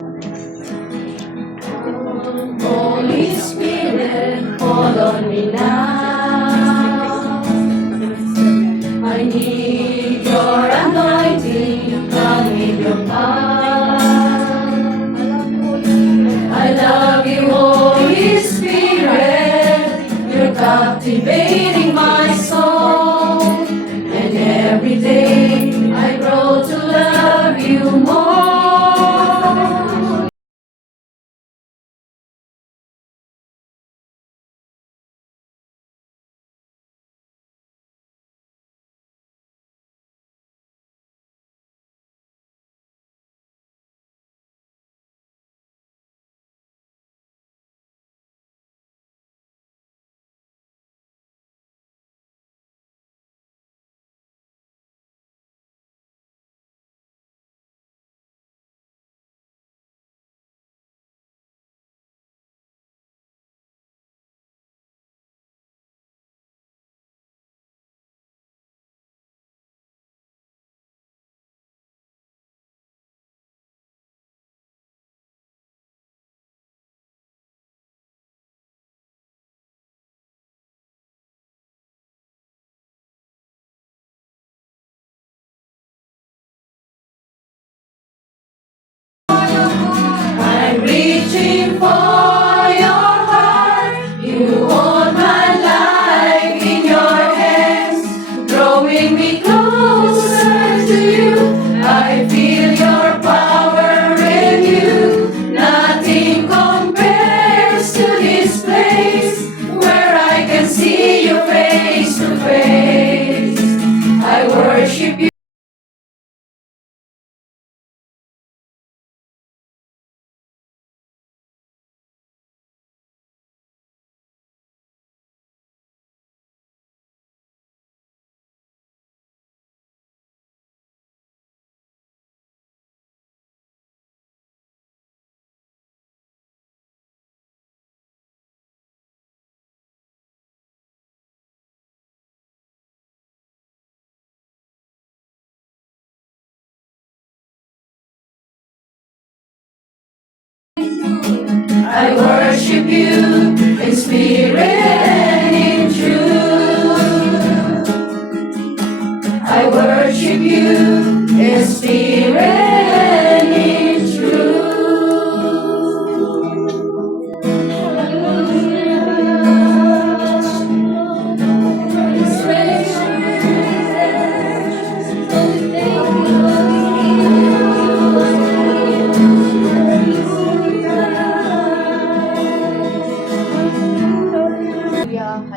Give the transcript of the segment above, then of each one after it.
Holy Spirit, fall on me now. I need your anointing, come with your power. I love you, Holy Spirit, you're captivating my soul. And every day I grow to love you more. I'm reaching for your heart. You hold my life in your hands, drawing me closer to you. I feel your power in you. Nothing compares to this place where I can see you face to face. I worship you. I worship you in spirit and in truth. I worship you in spirit and in truth.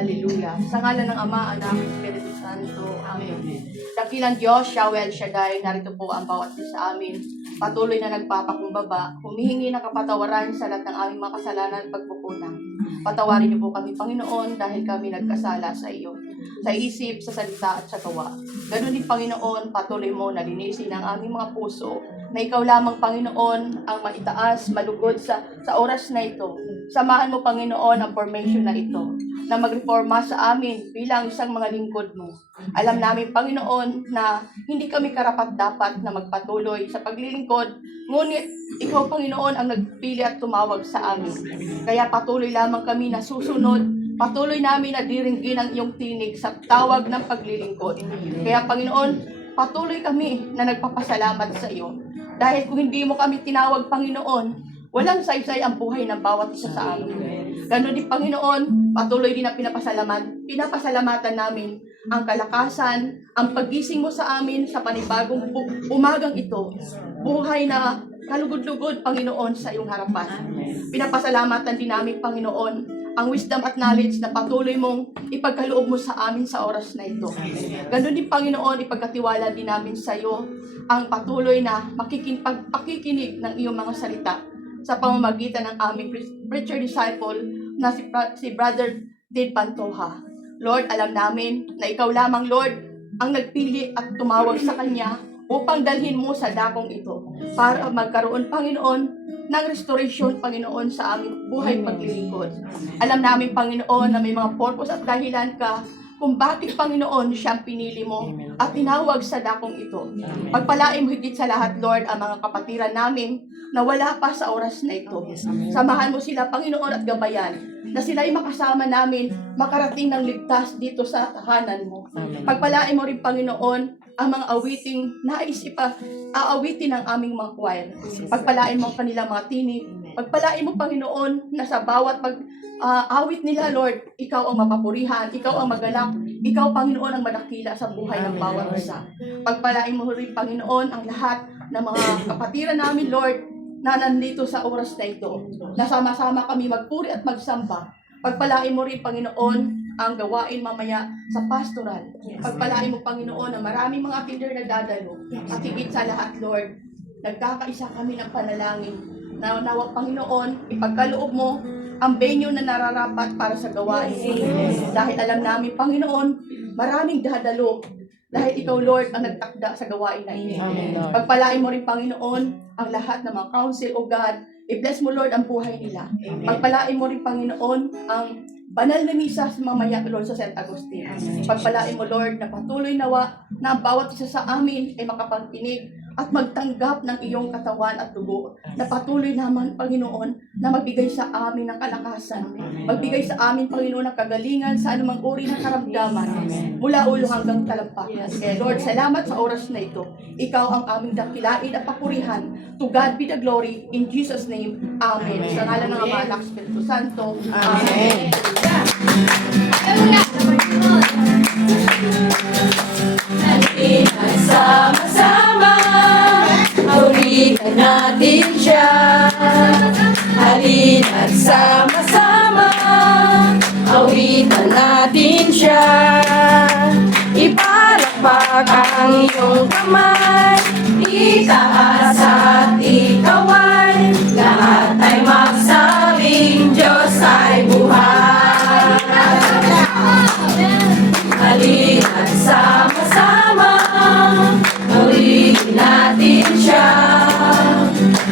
Hallelujah. Sa ngalan ng Ama, Anak, Espiritu Santo. Amen. Dakilang Diyos, Yahweh El Shaddai, narito po ang bawat isa sa amin. Patuloy na nagpapakumbaba, humihingi ng kapatawaran sa lahat ng aming mga kasalanan at pagkukulang. Patawarin niyo po kami, Panginoon, dahil kami nagkasala sa iyo. Sa isip, sa salita at sa gawa. Ganun din, Panginoon, patuloy mo na linisin ang aming mga puso na ikaw lamang, Panginoon, ang maitaas, malugod sa oras na ito. Samahan mo, Panginoon, ang formation na ito na magreforma sa amin bilang isang mga lingkod mo. Alam namin, Panginoon, na hindi kami karapat-dapat na magpatuloy sa paglilingkod, ngunit ikaw, Panginoon, ang nagpili at tumawag sa amin. Kaya patuloy lamang kami na susunod, patuloy namin na diringgin ang iyong tinig sa tawag ng paglilingkod. Kaya, Panginoon, patuloy kami na nagpapasalamat sa iyo. Dahil kung hindi mo kami tinawag, Panginoon, walang saysay ang buhay ng bawat isa sa amin. Ganon din, Panginoon, patuloy din na pinapasalamatan namin ang kalakasan, ang paggising mo sa amin sa panibagong umagang ito. Buhay na kalugod-lugod, Panginoon, sa iyong harapan. Pinapasalamatan din namin, Panginoon, ang wisdom at knowledge na patuloy mong ipagkaloob mo sa amin sa oras na ito. Ganon din, Panginoon, ipagkatiwala din namin sa iyo ang patuloy na pakikinig ng iyong mga salita sa pamamagitan ng aming preacher disciple na si Brother Dave Pantoja. Lord, alam namin na ikaw lamang, Lord, ang nagpili at tumawag sa kanya upang dalhin mo sa dakong ito para magkaroon, Panginoon, ng restoration, Panginoon, sa aming buhay paglilingkod. Alam namin, Panginoon, na may mga purpose at dahilan ka kung bakit, Panginoon, siyang pinili mo at tinawag sa dakong ito. Pagpalain mo higit sa lahat, Lord, ang mga kapatiran namin na wala pa sa oras na ito. Samahan mo sila, Panginoon, at gabayan na sila'y makasama namin makarating ng ligtas dito sa tahanan mo. Pagpalain mo rin, Panginoon, ang mga awiting nais aawitin ng aming mga choir. Pagpalain mo ang kanilang mga tinig. Pagpalain mo, Panginoon, na sa bawat awit nila, Lord, ikaw ang mapapurihan, ikaw ang maganap, ikaw, Panginoon, ang madakila sa buhay ng bawat isa. Pagpalain mo rin, Panginoon, ang lahat ng mga kapatiran namin, Lord, na nandito sa oras na ito. Nasama-sama kami magpuri at magsamba. Pagpalain mo rin, Panginoon, ang gawain mamaya sa pastoral. Pagpalain mo, Panginoon, na maraming mga kinder na dadalo. At higit sa lahat, Lord, nagkakaisa kami ng panalangin. Nawa, Panginoon, ipagkaloob mo ang venue na nararapat para sa gawain. Dahil alam namin, Panginoon, maraming dadalo. Dahil ikaw, Lord, ang nagtakda sa gawain na ito. Pagpalain mo rin, Panginoon, ang lahat ng mga council, O God. I-bless mo, Lord, ang buhay nila. Pagpalain mo rin, Panginoon, ang banal na misa mamaya, Lord, sa St. Agustin. Pagpalain mo, Lord, na patuloy nawa na ang bawat isa sa amin ay makapagtinig at magtanggap ng iyong katawan at dugo. Na patuloy naman, Panginoon, na magbigay sa amin ng kalakasan. Magbigay sa amin, Panginoon, ng kagalingan sa anumang uri ng karamdaman. Mula ulo hanggang talampakan. Kaya, Lord, salamat sa oras na ito. Ikaw ang aming dakilain at papurihan. To God be the glory. In Jesus' name, Amen. Sa ngalan ng Ama, Anak, Espiritu Santo. Amen. Sama-sama, awitan natin siya. Halina't sama-sama, awitan natin siya. Ipalakpak ang iyong kamay, itaas at ikaway. Lahat ay magsabing Diyos ay buhay. Halina't sama-sama, awitin natin siya.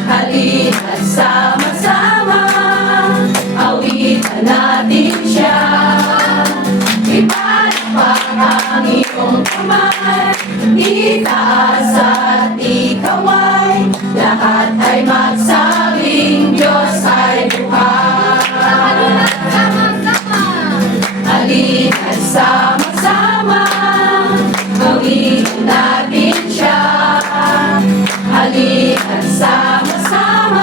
Halina't sama-sama, awitan natin siya. Ipalakpak ang iyong kamay, itaas at ikaway. Lahat ay magsabing Diyos ay buhay. Halina't sama-sama, awitin natin siya. Halina't sama-sama,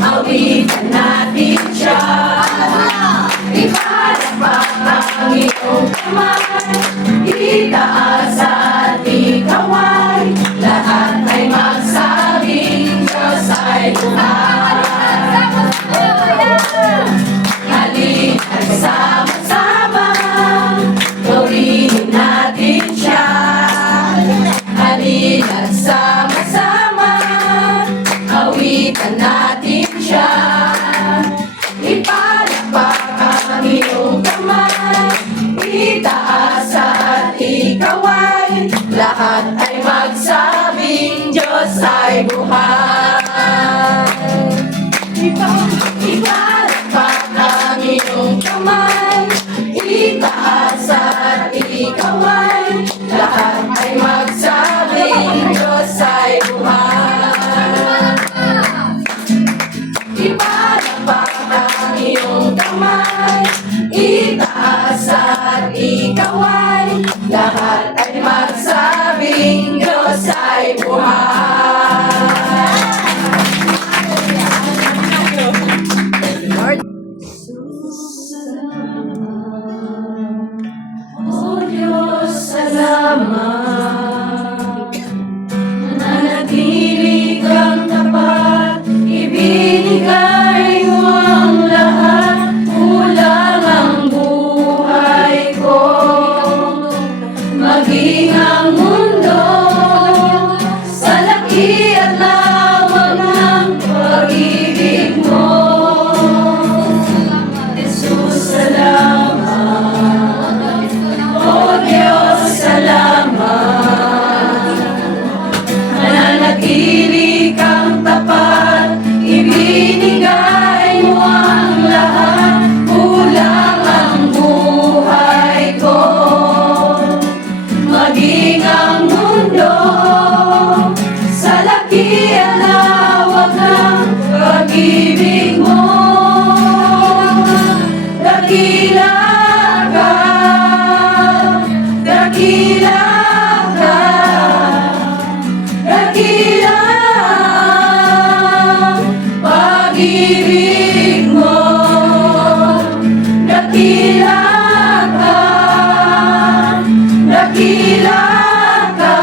awitin natin siya. Ipalakpak ang iyong kamay, itaas at ikaway. Lahat ay magsabing Diyos ay buhay. Halina't sama-sama, gawin natin siya. Halina't sama-sama, awitan natin siya. Ipalakpak ang iyong kamay, itaas at ikaway. Lahat ay magsabing Diyos ay buhay. Ipalakpak ang iyong kamay, itaas at ikaway. Lahat ay magsabing Diyos ay buhay. Ipalakpak ang iyong kamay, itaas at ikaway. Lahat ay magsabing Diyos ay buhay. pag-ibig mo, dakila ka, dakila ka, dakila pag-ibig mo, dakila ka, dakila ka,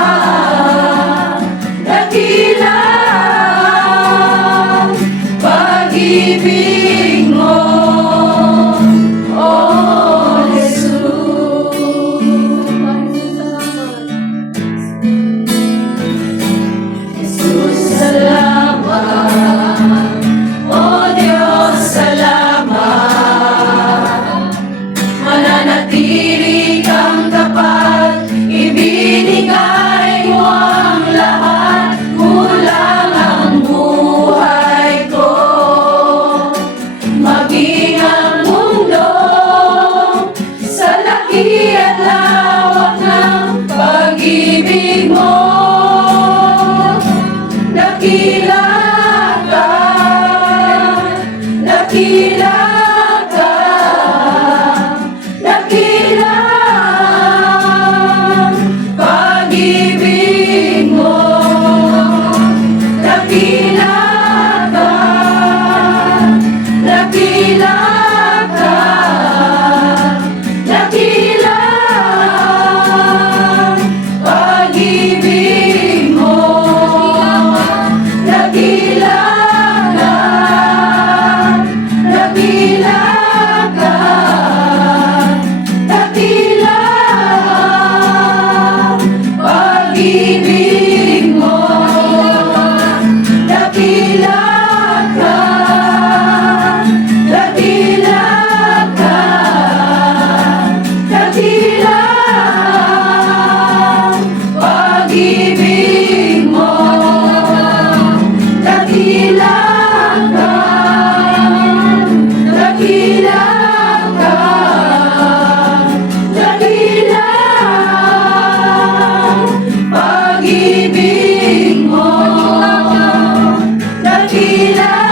dakila pag-ibig mo, oh Jesus. Jesus, salamat. Oh Diyos, salamat. Mananatili kang tapat, ibinigay mo ang lahat, kulang ang buhay ko. Maging ang mundo sa laki at lawak ng pag-ibig mo, dakila ka, dakila ka, dakila pag-ibig mo, dakila ka, dakila ka, dakila pag-ibig mo, dakila ka, dakila ka, dakila pag-ibig mo, dakila ka, dakila ka, dakila pag-ibig mo, dakila ka, dakila ka, dakila pag-ibig mo, dakila